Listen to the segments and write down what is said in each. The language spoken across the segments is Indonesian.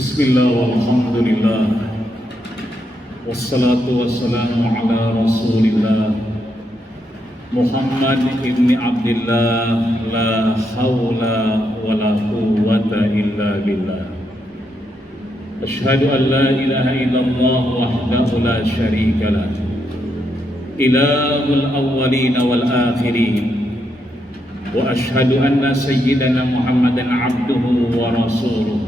Bismillah walhamdulillah wassalatu wassalamu ala rasulillah Muhammad ibni Abdillah la hawla wa la quwwata illa billah. Ashhadu an la ilaha illallah wahdahu la sharika lah, ilahul awwalin wal akhirin. Wa ashhadu anna sayyidana Muhammadan abduhu wa rasuluh,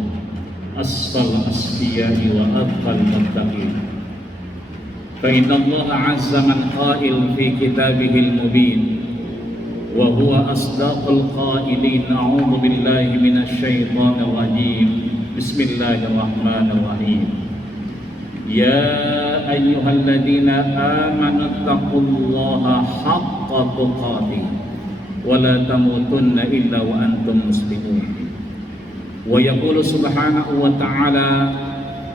asfal asfiyai wa adqal muttaqin. فإن الله عز من قائل في كتابه المبين وهو أصدق القائلين أعوذ بالله من الشيطان الرجيم بسم الله الرحمن الرحيم يا أيها الذين آمنوا اتقوا الله حق تقاته ولا تموتن إلا وأنتم مسلمون. ويقول سبحانه وتعالى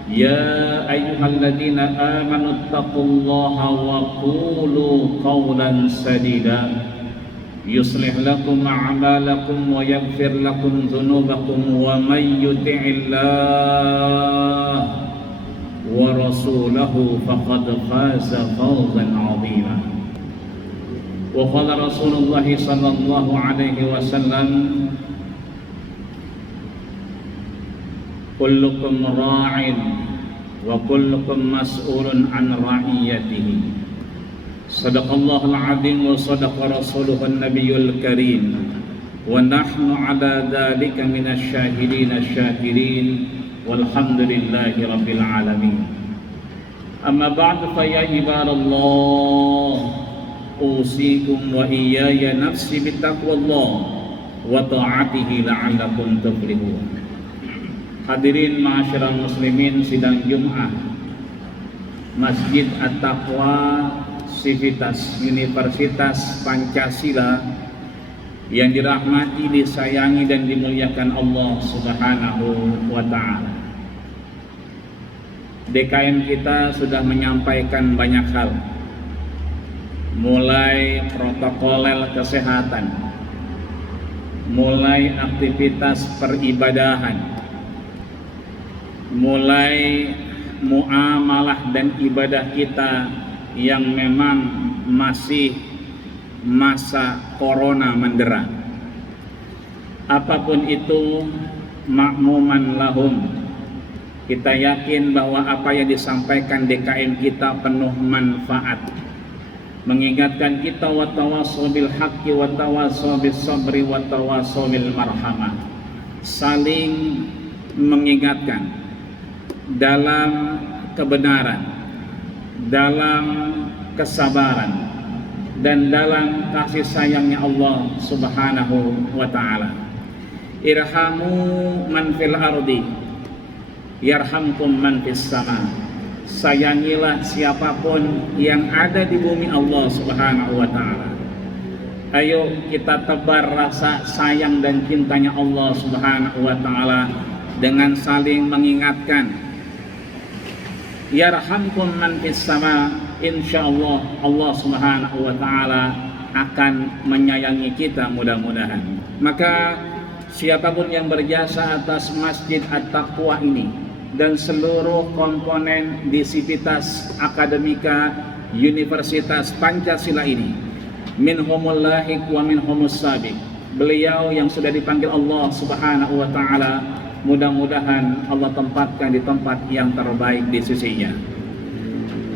يا أيها الذين آمنوا اتقوا الله وقولوا قولا سديدا يصلح لكم أعمالكم ويغفر لكم ذنوبكم ومن يطع الله ورسوله فقد فاز فوزا عظيما. وقال رسول الله صلى الله عليه وسلم kullukum ra'in wa kullukum mas'ulun an ra'iyatihi. Sadaqallahul azim wa sadaqa rasuluhun nabiyyul karim wa nahnu ala dhalika minasy syahidin asy-syakirin walhamdulillahi rabbil alamin. Amma ba'du fa ya ibadallah usikum wa iyaya nafsi bittaqwallah wa ta'atihi la'allakum tuflihun. Hadirin ma'asyiral muslimin, sidang Jumat Masjid At-Taqwa Sivitas Universitas Pancasila yang dirahmati, disayangi dan dimuliakan Allah Subhanahu wa ta'ala. DKM kita sudah menyampaikan banyak hal, mulai protokol kesehatan, mulai aktivitas peribadahan, mulai muamalah dan ibadah kita yang memang masih masa corona mendera. Apapun itu makmuman lahum. Kita yakin bahwa apa yang disampaikan DKM kita penuh manfaat, mengingatkan kita wa tawassaw bil haqqi wa tawassaw bis sabri wa tawassaw bil marhamah, saling mengingatkan dalam kebenaran, dalam kesabaran, dan dalam kasih sayangnya Allah Subhanahu wa ta'ala. Irhamu man fil ardi yarhamkum man fis sama. Sayangilah siapapun yang ada di bumi Allah Subhanahu wa ta'ala. Ayo kita tebar rasa sayang dan cintanya Allah Subhanahu wa ta'ala dengan saling mengingatkan. Yarhamkum man fis sama, insyaallah Allah Subhanahu wa ta'ala akan menyayangi kita mudah-mudahan. Maka siapapun yang berjasa atas Masjid At-Taqwa ini dan seluruh komponen di Sivitas Akademika Universitas Pancasila ini, minhumul lahiq wa minhumus sabiq, beliau yang sudah dipanggil Allah Subhanahu wa ta'ala, mudah-mudahan Allah tempatkan di tempat yang terbaik di sisinya.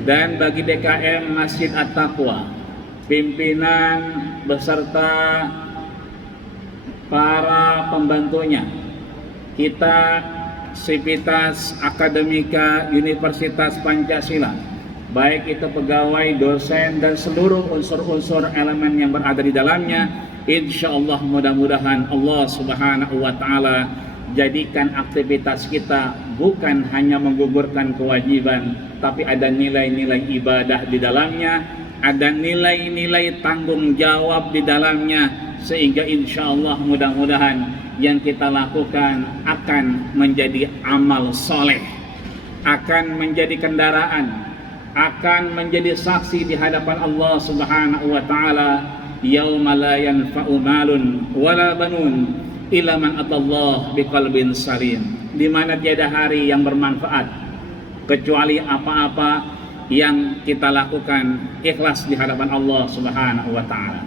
Dan bagi DKM Masjid At-Taqwa, pimpinan beserta para pembantunya, kita Sivitas Akademika Universitas Pancasila, baik itu pegawai, dosen, dan seluruh unsur-unsur elemen yang berada di dalamnya, insyaallah mudah-mudahan Allah Subhanahu wa ta'ala jadikan aktivitas kita bukan hanya menggugurkan kewajiban, tapi ada nilai-nilai ibadah di dalamnya, ada nilai-nilai tanggung jawab di dalamnya, sehingga insyaallah mudah-mudahan yang kita lakukan akan menjadi amal soleh, akan menjadi kendaraan, akan menjadi saksi di hadapan Allah Subhanahu wa ta'ala, yauma la yanfa'u malun wala banun illa man atallah biqalbin salim. di mana tiada hari yang bermanfaat kecuali apa-apa yang kita lakukan ikhlas di hadapan Allah Subhanahu wa taala.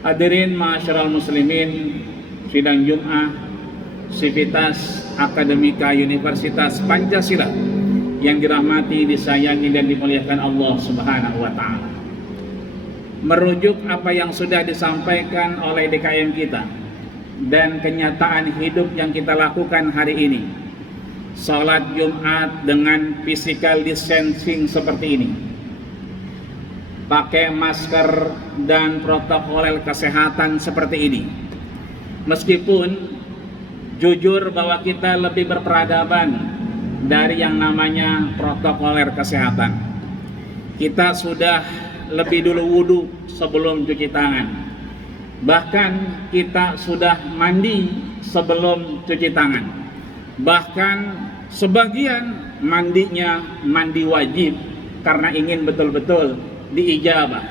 Hadirin ma'asyiral muslimin, sidang Jumat Sivitas Akademika Universitas Pancasila yang dirahmati, disayangi dan dimuliakan Allah Subhanahu wa taala. Merujuk apa yang sudah disampaikan oleh DKM kita dan kenyataan hidup yang kita lakukan hari ini, salat Jumat dengan physical distancing seperti ini, pakai masker dan protokol kesehatan seperti ini, meskipun jujur bahwa kita lebih berperadaban dari yang namanya protokol kesehatan. Kita sudah lebih dulu wudhu sebelum cuci tangan. Bahkan kita sudah mandi sebelum cuci tangan. Bahkan sebagian mandinya mandi wajib karena ingin betul-betul diijabah,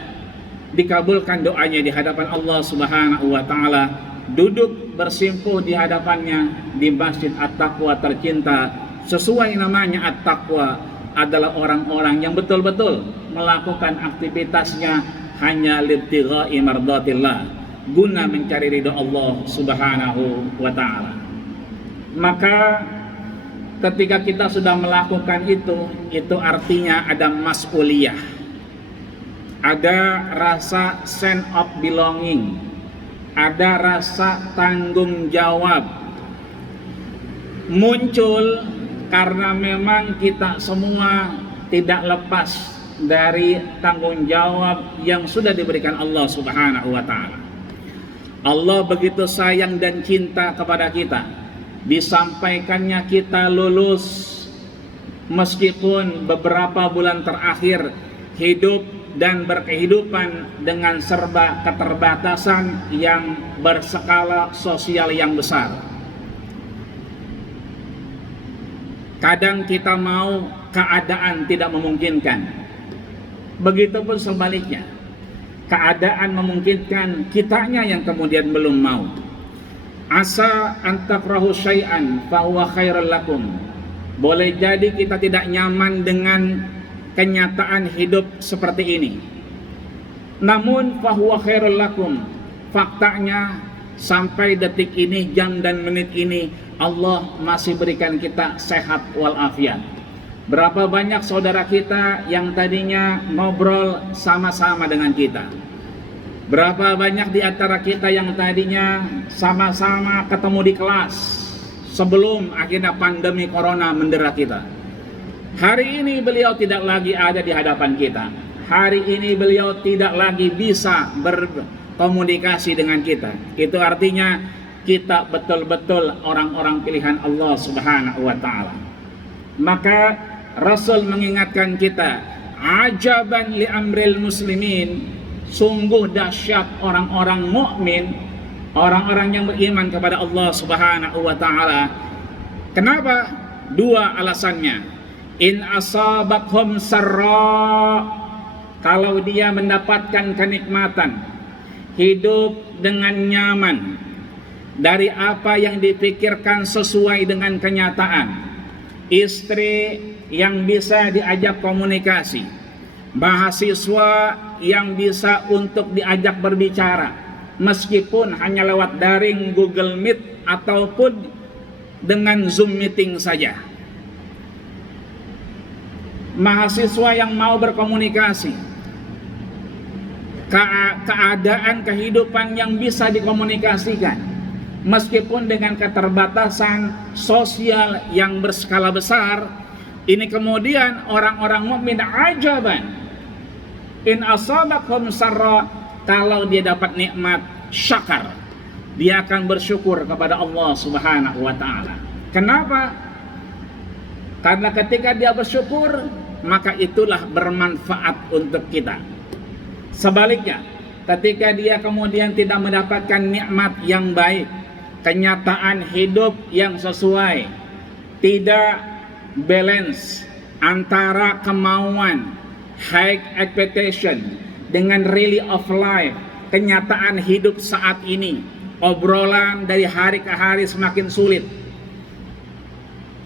dikabulkan doanya di hadapan Allah Subhanahu wa taala, duduk bersimpuh di hadapannya di Masjid At-Taqwa tercinta. Sesuai namanya At-Taqwa adalah orang-orang yang betul-betul melakukan aktivitasnya hanya libtigha'i mardatillah, guna mencari ridho Allah Subhanahu wa taala. Maka ketika kita sudah melakukan itu artinya ada mas'uliyah, ada rasa sense of belonging, ada rasa tanggung jawab muncul karena memang kita semua tidak lepas dari tanggung jawab yang sudah diberikan Allah Subhanahu wa taala. Allah begitu sayang dan cinta kepada kita, disampaikannya kita lulus meskipun beberapa bulan terakhir hidup dan berkehidupan dengan serba keterbatasan yang berskala sosial yang besar. Kadang kita mau, keadaan tidak memungkinkan. Begitupun sebaliknya, keadaan memungkinkan, kitanya yang kemudian belum mau. Asa antakrahu syai'an fahuwa khairul lakum. Boleh jadi kita tidak nyaman dengan kenyataan hidup seperti ini, namun fahuwa khairul lakum, faktanya sampai detik ini, jam dan menit ini, Allah masih berikan kita sehat walafiat. Berapa banyak saudara kita yang tadinya ngobrol sama-sama dengan kita, berapa banyak di antara kita yang tadinya sama-sama ketemu di kelas sebelum akhirnya pandemi corona mendera kita. Hari ini beliau tidak lagi ada di hadapan kita. Hari ini beliau tidak lagi bisa berkomunikasi dengan kita. Itu artinya kita betul-betul orang-orang pilihan Allah Subhanahu wa taala. Maka Rasul mengingatkan kita, ajaban li amril muslimin, sungguh dahsyat orang-orang mukmin, orang-orang yang beriman kepada Allah Subhanahu wa taala. Kenapa? Dua alasannya. In asabakhum sarra, kalau dia mendapatkan kenikmatan, hidup dengan nyaman dari apa yang dipikirkan sesuai dengan kenyataan, istri yang bisa diajak komunikasi, mahasiswa yang bisa untuk diajak berbicara meskipun hanya lewat daring Google Meet ataupun dengan Zoom meeting saja. Mahasiswa yang mau berkomunikasi, keadaan kehidupan yang bisa dikomunikasikan meskipun dengan keterbatasan sosial yang berskala besar. Ini kemudian orang-orang mukmin ajaban in asabakum sarra, kalau dia dapat nikmat syakar, dia akan bersyukur kepada Allah Subhanahu wa taala. Kenapa? Karena ketika dia bersyukur, maka itulah bermanfaat untuk kita. Sebaliknya, ketika dia kemudian tidak mendapatkan nikmat yang baik, kenyataan hidup yang sesuai, tidak balance antara kemauan, high expectation dengan really of life, kenyataan hidup saat ini, obrolan dari hari ke hari semakin sulit.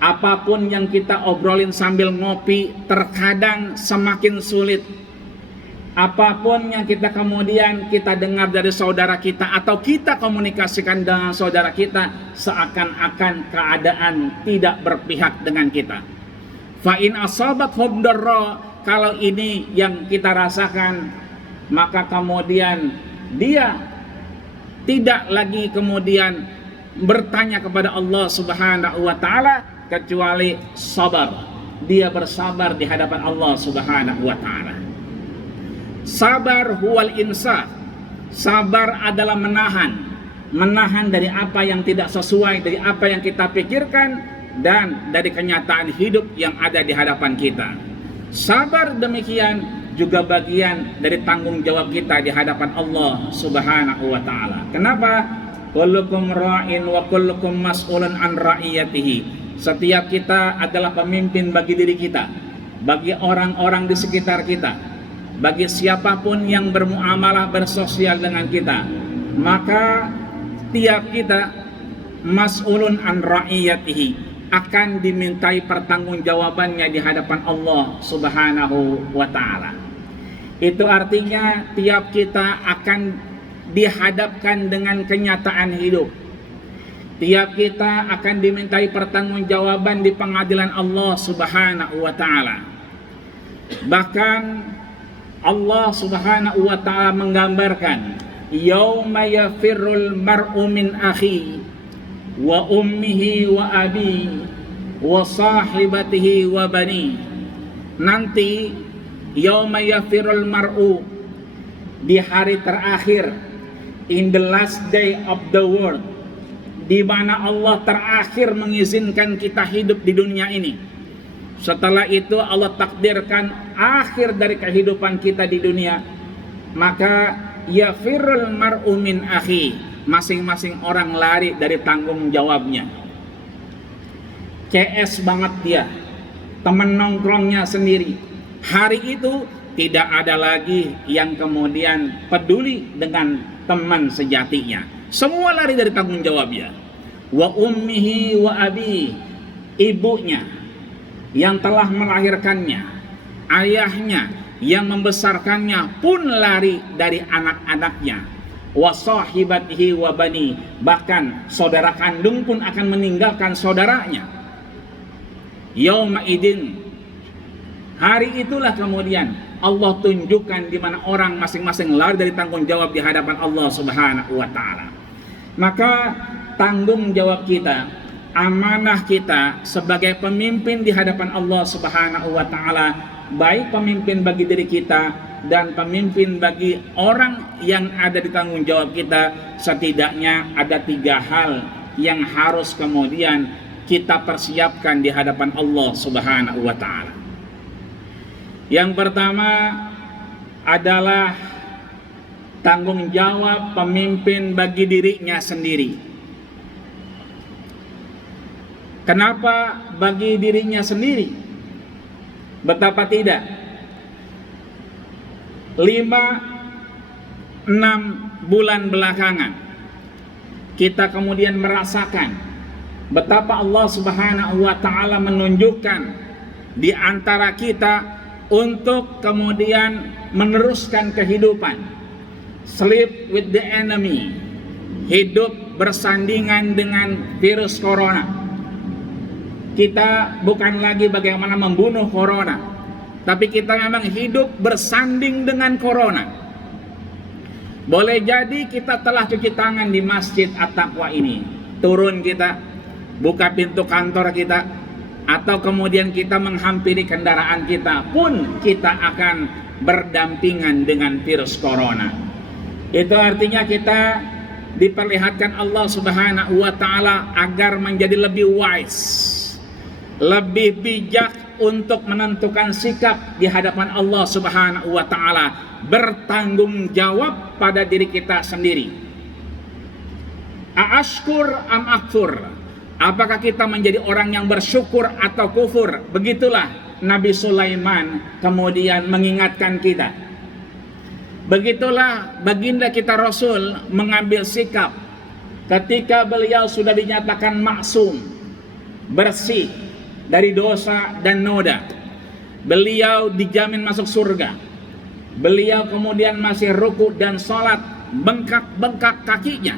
Apapun yang kita obrolin sambil ngopi terkadang semakin sulit. Apapun yang kita kemudian kita dengar dari saudara kita atau kita komunikasikan dengan saudara kita, seakan-akan keadaan tidak berpihak dengan kita. Fa in asabathum darra, kalau ini yang kita rasakan, maka kemudian dia tidak lagi kemudian bertanya kepada Allah Subhanahu wa taala, kecuali sabar. Dia bersabar di hadapan Allah Subhanahu wa taala. Sabar huwal insaf. Sabar adalah menahan dari apa yang tidak sesuai, dari apa yang kita pikirkan, dan dari kenyataan hidup yang ada di hadapan kita. Sabar demikian juga bagian dari tanggung jawab kita di hadapan Allah Subhanahu wa taala. Kenapa? Kullukum ra'in wa kullukum mas'ulun an ra'iyatihi. Setiap kita adalah pemimpin bagi diri kita, bagi orang-orang di sekitar kita, bagi siapapun yang bermuamalah bersosial dengan kita. Maka tiap kita mas'ulun an ra'iyatihi, akan dimintai pertanggungjawabannya di hadapan Allah Subhanahu wa taala. Itu artinya tiap kita akan dihadapkan dengan kenyataan hidup. Tiap kita akan dimintai pertanggungjawaban di pengadilan Allah Subhanahu wa taala. Bahkan Allah Subhanahu wa taala menggambarkan, yauma yafirrul mar'u min akhi wa ummihi wa abi wa sahibatihi wa bani. Nanti yauma yafirrul mar'u, di hari terakhir, in the last day of the world, di mana Allah terakhir mengizinkan kita hidup di dunia ini. Setelah itu Allah takdirkan akhir dari kehidupan kita di dunia. Maka yafirrul mar'u min akhi, masing-masing orang lari dari tanggung jawabnya. CS banget dia, temen nongkrongnya sendiri. Hari itu tidak ada lagi yang kemudian peduli dengan teman sejatinya. Semua lari dari tanggung jawabnya. Wa ummihi wa abi, ibunya yang telah melahirkannya, ayahnya yang membesarkannya pun lari dari anak-anaknya. Wa sahibatihi wa bani, bahkan saudara kandung pun akan meninggalkan saudaranya. Yauma idin, hari itulah kemudian Allah tunjukkan di mana orang masing-masing lari dari tanggung jawab di hadapan Allah Subhanahu wa taala. Maka tanggung jawab kita, amanah kita sebagai pemimpin di hadapan Allah Subhanahu wa taala, baik pemimpin bagi diri kita dan pemimpin bagi orang yang ada di tanggung jawab kita, setidaknya ada 3 hal yang harus kemudian kita persiapkan di hadapan Allah Subhanahu wa taala. Yang pertama adalah tanggung jawab pemimpin bagi dirinya sendiri. Kenapa bagi dirinya sendiri? Betapa tidak? 5-6 bulan belakangan kita kemudian merasakan betapa Allah Subhanahu wa taala menunjukkan di antara kita untuk kemudian meneruskan kehidupan, sleep with the enemy, hidup bersandingan dengan virus corona. Kita bukan lagi bagaimana membunuh corona, tapi kita memang hidup bersanding dengan corona. Boleh jadi kita telah cuci tangan di Masjid At-Taqwa ini, turun kita, buka pintu kantor kita, atau kemudian kita menghampiri kendaraan kita, pun kita akan berdampingan dengan virus corona. Itu artinya kita diperlihatkan Allah Subhanahu wa taala agar menjadi lebih wise, lebih bijak untuk menentukan sikap di hadapan Allah Subhanahu wa taala, bertanggung jawab pada diri kita sendiri. Aashkur am akfur, apakah kita menjadi orang yang bersyukur atau kufur? Begitulah Nabi Sulaiman kemudian mengingatkan kita. Begitulah baginda kita Rasul mengambil sikap ketika beliau sudah dinyatakan maksum, bersih, dari dosa dan noda. Beliau dijamin masuk surga. Beliau kemudian masih ruku dan sholat, bengkak-bengkak kakinya.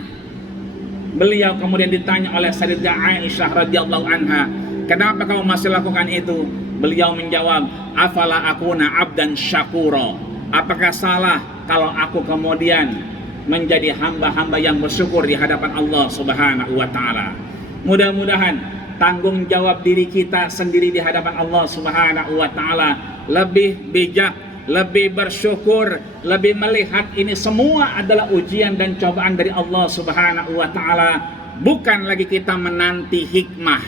Beliau kemudian ditanya oleh Sayyidah Aisyah radhiyallahu anha, kenapa kamu masih lakukan itu? Beliau menjawab, afala akuna abdan syakura. Apakah salah kalau aku kemudian menjadi hamba-hamba yang bersyukur di hadapan Allah Subhanahu wa taala? Mudah-mudahan tanggung jawab diri kita sendiri di hadapan Allah Subhanahu wa taala lebih bijak, lebih bersyukur, lebih melihat ini semua adalah ujian dan cobaan dari Allah Subhanahu wa taala. Bukan lagi kita menanti hikmah,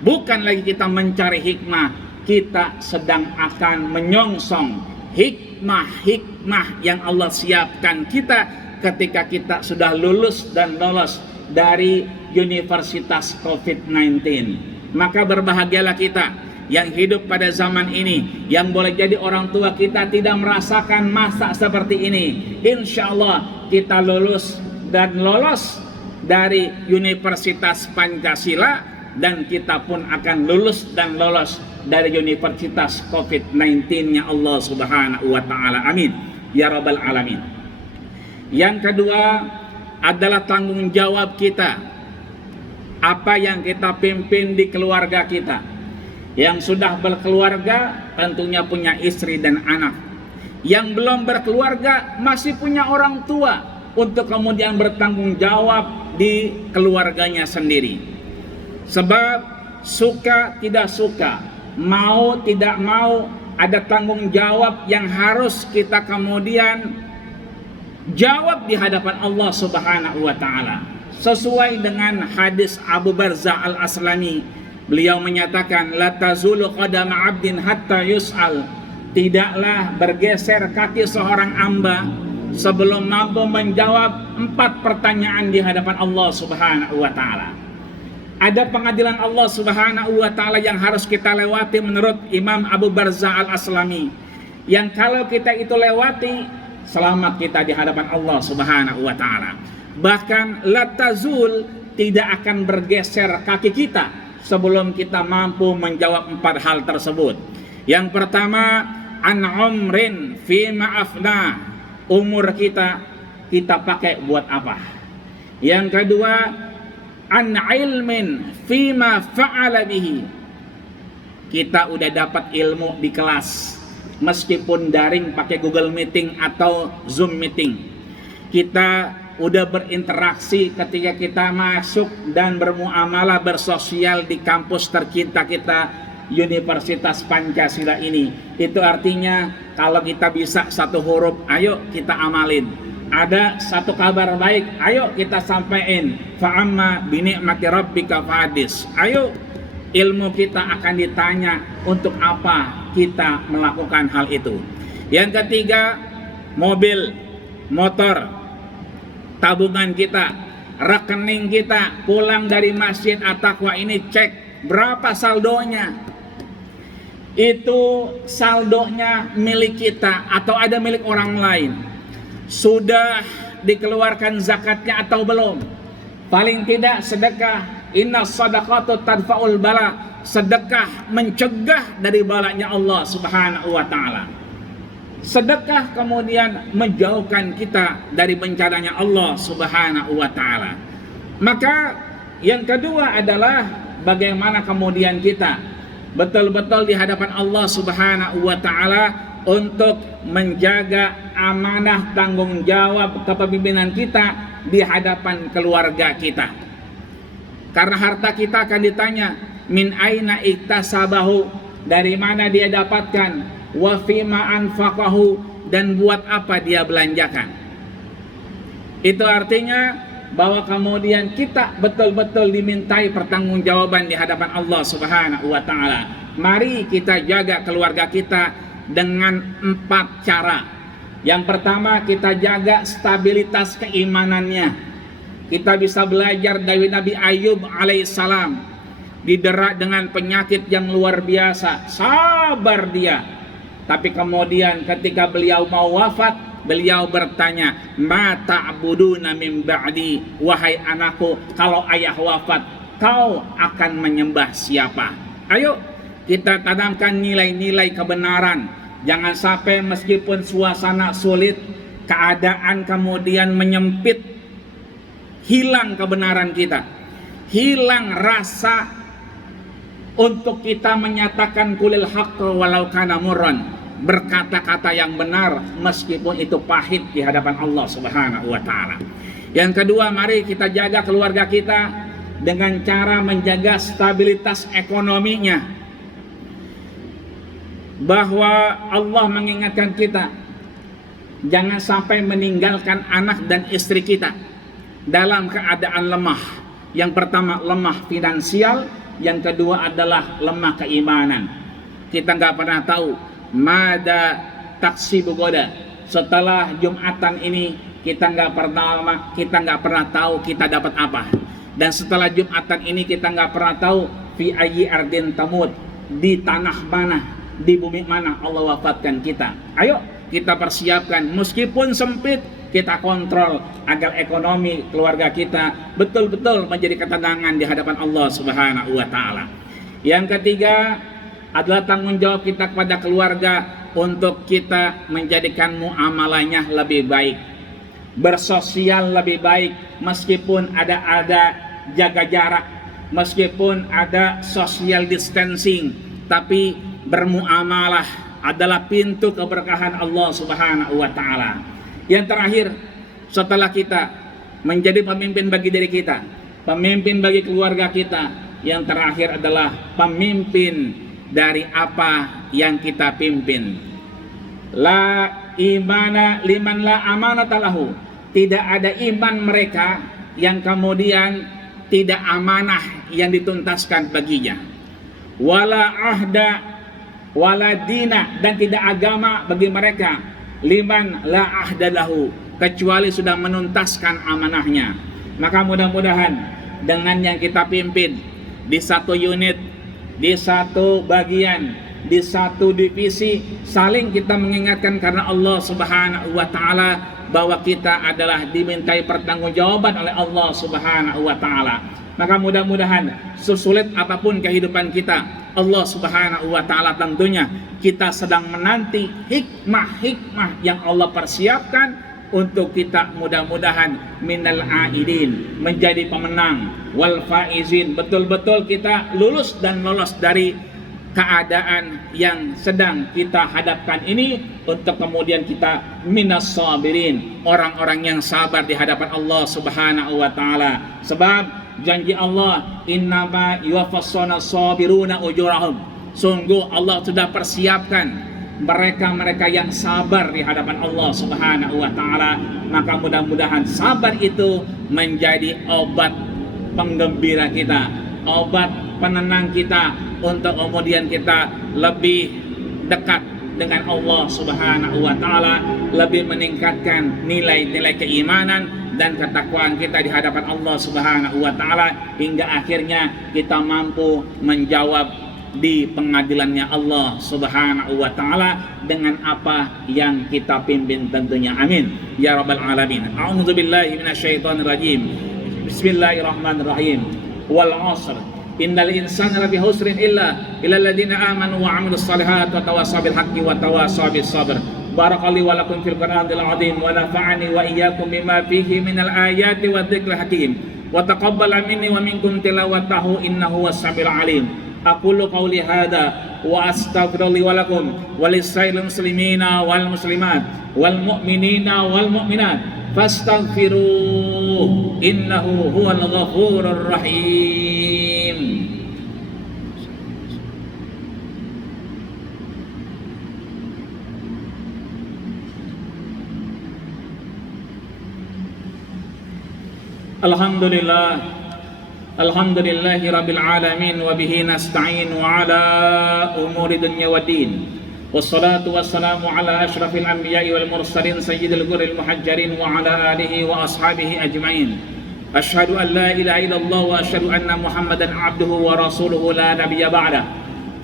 bukan lagi kita mencari hikmah, kita sedang akan menyongsong hikmah-hikmah yang Allah siapkan kita ketika kita sudah lulus dan lolos dari Universitas COVID-19. Maka berbahagialah kita yang hidup pada zaman ini, yang boleh jadi orang tua kita tidak merasakan masa seperti ini. Insya Allah kita lulus dan lolos dari Universitas Pancasila, dan kita pun akan lulus dan lolos dari Universitas COVID-19-nya Allah Subhanahu wa taala. Amin ya rabbal alamin. Yang kedua adalah tanggung jawab kita. Apa yang kita pimpin di keluarga kita. Yang sudah berkeluarga tentunya punya istri dan anak. Yang belum berkeluarga masih punya orang tua untuk kemudian bertanggung jawab di keluarganya sendiri. Sebab suka tidak suka, mau tidak mau, ada tanggung jawab yang harus kita kemudian jawab di hadapan Allah Subhanahu wa taala. Sesuai dengan hadis Abu Barzah Al-Aslami, beliau menyatakan, la tazulu qadama 'abdin hatta yus'al. Tidaklah bergeser kaki seorang hamba sebelum mampu menjawab 4 pertanyaan di hadapan Allah Subhanahu wa taala. Ada pengadilan Allah Subhanahu wa taala yang harus kita lewati menurut Imam Abu Barzah Al-Aslami, yang kalau kita itu lewati, selamat kita di hadapan Allah Subhanahu wa taala. Bahkan la tazul, tidak akan bergeser kaki kita sebelum kita mampu menjawab 4 hal tersebut. Yang pertama, an umrin fi ma'afna, umur kita pakai buat apa. Yang kedua, an ilmin fi ma fa'ala bihi, kita udah dapat ilmu di kelas meskipun daring pakai Google Meeting atau Zoom Meeting. Kita udah berinteraksi ketika kita masuk dan bermuamalah bersosial di kampus tercinta kita, Universitas Pancasila ini. Itu artinya kalau kita bisa 1 huruf, ayo kita amalin. Ada 1 kabar baik, ayo kita sampaikan. Fa'amma binikmati rabbika fahadis. Ayo, ilmu kita akan ditanya untuk apa kita melakukan hal itu. Yang ketiga, mobil, motor, tabungan kita, rekening kita, pulang dari masjid At-Taqwa ini cek berapa saldonya. Itu saldonya milik kita atau ada milik orang lain. Sudah dikeluarkan zakatnya atau belum? Paling tidak sedekah. Inna sadaqatu tadfa'ul bala. Sedekah mencegah dari balanya Allah Subhanahu wa taala. Sedekah kemudian menjauhkan kita dari bencananya Allah Subhanahu wa taala. Maka yang kedua adalah bagaimana kemudian kita betul-betul di hadapan Allah Subhanahu wa taala untuk menjaga amanah tanggung jawab kepemimpinan kita di hadapan keluarga kita. Karena harta kita akan ditanya, min aina iktasabahu, dari mana dia dapatkan, wa fima anfaqahu, dan buat apa dia belanjakan. Itu artinya bahwa kemudian kita betul-betul dimintai pertanggungjawaban di hadapan Allah Subhanahu wa taala. Mari kita jaga keluarga kita dengan 4 cara. Yang pertama, kita jaga stabilitas keimanannya. Kita bisa belajar dari Nabi Ayub alaihissalam, didera dengan penyakit yang luar biasa, sabar dia. Tapi kemudian ketika beliau mau wafat, beliau bertanya, ma ta'buduna min ba'di, wahai anakku, kalau ayah wafat, kau akan menyembah siapa? Ayo kita tanamkan nilai-nilai kebenaran. Jangan sampai meskipun suasana sulit, keadaan kemudian menyempit, hilang kebenaran kita, hilang rasa untuk kita menyatakan kulil haqq walau kana murran, berkata-kata yang benar meskipun itu pahit di hadapan Allah Subhanahu wa taala. Yang kedua, mari kita jaga keluarga kita dengan cara menjaga stabilitas ekonominya. Bahwa Allah mengingatkan kita jangan sampai meninggalkan anak dan istri kita dalam keadaan lemah. Yang pertama lemah finansial, yang kedua adalah lemah keimanan. Kita nggak pernah tahu mada taksibu goda. Setelah Jumatan ini kita nggak pernah tahu kita dapat apa. Dan setelah Jumatan ini kita nggak pernah tahu fi ayyi ardin tamut, di tanah mana, di bumi mana Allah wafatkan kita. Ayo kita persiapkan, meskipun sempit kita kontrol agar ekonomi keluarga kita betul-betul menjadi ketenangan di hadapan Allah Subhanahu wa taala. Yang ketiga adalah tanggung jawab kita kepada keluarga untuk kita menjadikan muamalahnya lebih baik, bersosial lebih baik, meskipun ada jaga jarak, meskipun ada social distancing, tapi bermuamalah adalah pintu keberkahan Allah Subhanahu wa taala. Yang terakhir, setelah kita menjadi pemimpin bagi diri kita, pemimpin bagi keluarga kita, yang terakhir adalah pemimpin dari apa yang kita pimpin. La imana liman la amanata lahu. Tidak ada iman mereka yang kemudian tidak amanah yang dituntaskan baginya. Wala ahda wala dina, dan tidak agama bagi mereka liman la ahda lahu, kecuali sudah menuntaskan amanahnya. Maka mudah-mudahan dengan yang kita pimpin di satu unit, di satu bagian, di satu divisi, saling kita mengingatkan karena Allah Subhanahu wa taala bahwa kita adalah dimintai pertanggungjawaban oleh Allah Subhanahu wa taala. Maka mudah-mudahan sesulit apapun kehidupan kita, Allah Subhanahu wa taala tentunya kita sedang menanti hikmah-hikmah yang Allah persiapkan untuk kita, mudah-mudahan minal aidin, menjadi pemenang, wal faizin, betul-betul kita lulus dan lolos dari keadaan yang sedang kita hadapkan ini, untuk kemudian kita minas sabirin, orang-orang yang sabar di hadapan Allah Subhanahu wa taala. Sebab janji Allah, innama yuwaffasana sabiruna ujurahum, sungguh Allah sudah persiapkan mereka-mereka yang sabar di hadapan Allah Subhanahu wa taala. Maka mudah-mudahan sabar itu menjadi obat penggembira kita, obat penenang kita, untuk kemudian kita lebih dekat dengan Allah Subhanahu wa taala, lebih meningkatkan nilai-nilai keimanan dan ketakwaan kita di hadapan Allah Subhanahu wa taala, hingga akhirnya kita mampu menjawab di pengadilannya Allah Subhanahu wa taala dengan apa yang kita pimpin tentunya. Amin ya rabbal alamin. A'udzubillahi minasyaitonir rajim. Bismillahirrahmanirrahim. Wal 'ashr innal insana lafi khusrin illa alladziina aamanu wa 'amilus shalihaati wa tawassaw bil haqqi wa tawassaw bis sabr. Barakallahu wa lakum fil Qur'anil 'azim wa nafa'ani wa iyyakum bima fihi minal ayati wa dzikril hakim wa taqabbal minni wa minkum tilawatahu innahu was-sami'ul 'alim. Aqulu qawli hadza wa astaghfirullahi wa lakum wa lisa'ilil muslimina wal muslimat wal mu'minina wal mu'minat fastaghfiruhu innahu huwal ghafurur rahim. Alhamdulillahi rabbil alamin wa bihi nasta'in wa ala umuri dunya waddin. Wassalatu wassalamu ala asyrafil anbiya'i wal mursalin sayyidil ghurril muhajjalin wa ala alihi wa ashabihi ajma'in. Asyhadu an la ilaha illallah wa asyhadu anna Muhammadan abduhu wa rasuluhu la nabiyya ba'dah.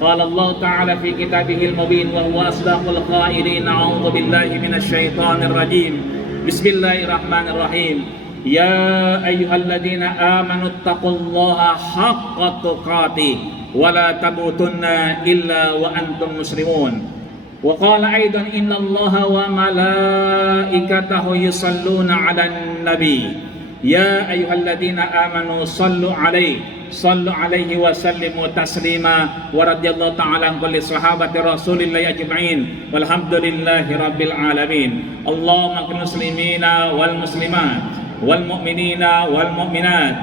Qala Allah ta'ala fi kitabihil mubin wa huwa asdaqul qailin. A'udzu billahi minasy syaithanir rajim. Bismillahirrahmanirrahim. Ya ayyuhalladzina amanu taqullaha haqqa tuqatih wa la tamutunna illa wa antum muslimun. Wa qala aidan innallaha wa malaikatahu yusalluna 'alan nabi ya ayyuhalladzina amanu sallu 'alaihi wa sallimu taslima. Wa radhiyallahu ta'ala an kulli sahabati rasulillahi ajma'in walhamdulillahi rabbil alamin. Allahumma qul muslimina wal muslimat wal mu'minina wal mu'minat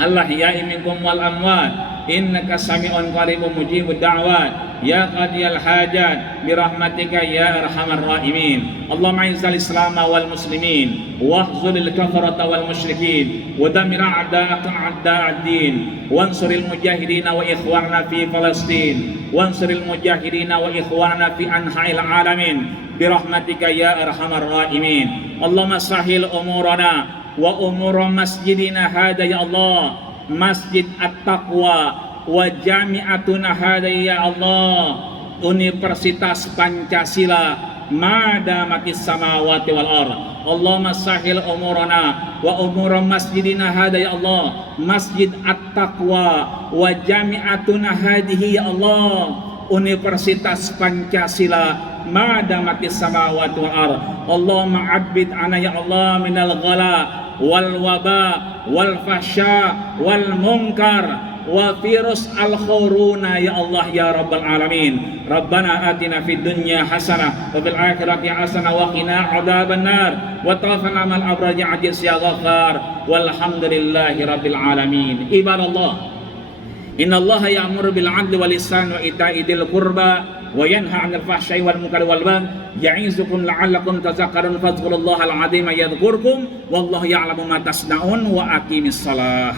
al-ahya'i minkum wal amwat innaka sami'un qaribun mujibud da'wat ya qadiyal hajat birahmatika ya arhamar rahimin. Allahumma izzal islam wal muslimin wahzulil kafarata wal musyrikin wa damir a'da'aka a'da'ad din wansuril mujahidin wa ikhwana fi Palestin wansuril mujahidin wa ikhwana fi anha'il alamin birahmatika ya arhamar rahimin. Allahumma sahhil umurana wa umur masjidina hada ya Allah, Masjid At-Taqwa wa jami'atuna hada ya Allah, Universitas Pancasila madamatis samawati wal ardh. Allahumma sahhil umurana wa umur masjidina hada ya Allah, Masjid At-Taqwa wa jami'atuna hadihi ya Allah, Universitas Pancasila madamatis samawati wal ardh. Allahumma abbid ana ya Allah minal ghala wal waba wal fahsya wal munkar wa virus al khuruna ya Allah ya rabbal alamin. Rabbana atina fid dunya hasanah wa fil akhirati hasanah wa qina adzaban nar wa tawaffana mal abrar ya aziz ya ghaffar walhamdulillahi rabbil alamin. Ibadallah, innallaha ya'muru bil 'adli wal ihsani wa ita'i dzil qurba wa yanha 'anil fahsya'i wal munkari wal baghi ya'izukum la'allakum tadhakkarun fadhkurullahal 'azima yadhkurkum wallahu ya'lamu ma tasna'un wa aqimis shalah.